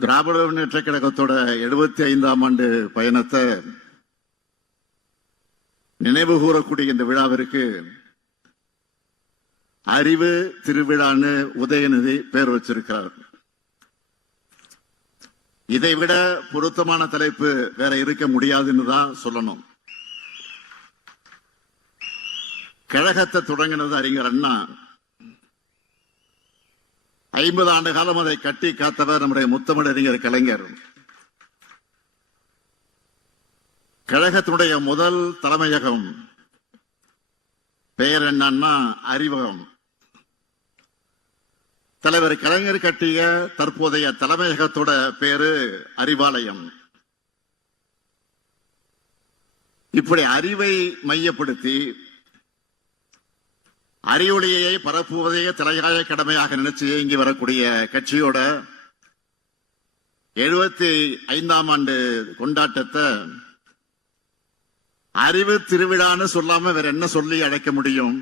திராவிட முன்னேற்ற கழகத்தோட எழுபத்தி ஐந்தாம் ஆண்டு பயணத்தை நினைவு கூறக்கூடிய இந்த விழாவிற்கு அறிவு திருவிழான்னு உதயநிதி பேர் வச்சிருக்கிறார். இதைவிட பொருத்தமான தலைப்பு வேற இருக்க முடியாதுன்னு தான் சொல்லணும். கழகத்தை தொடங்கினது அறிஞர் அண்ணா. ஐம்பது ஆண்டு காலம் அதை கட்டி காத்தவர் நம்முடைய முத்தமிழறிஞர் கலைஞர். கழகத்தினுடைய முதல் தலைமையகம் பெயர் என்னன்னா அறிவகம். தலைவர் கலைஞர் கட்டிய தற்போதைய தலைமையகத்தோட பேரு அறிவாலயம். இப்படி அறிவை மையப்படுத்தி அறிவொளியை பரப்புவதையே தலையாய கடமையாக நினைச்சு இயங்கி வரக்கூடிய கட்சியோட எழுபத்தி ஐந்தாம் ஆண்டு கொண்டாட்டத்தை அறிவு திருவிழான்னு சொல்லாம வேற என்ன சொல்லி அழைக்க முடியும்?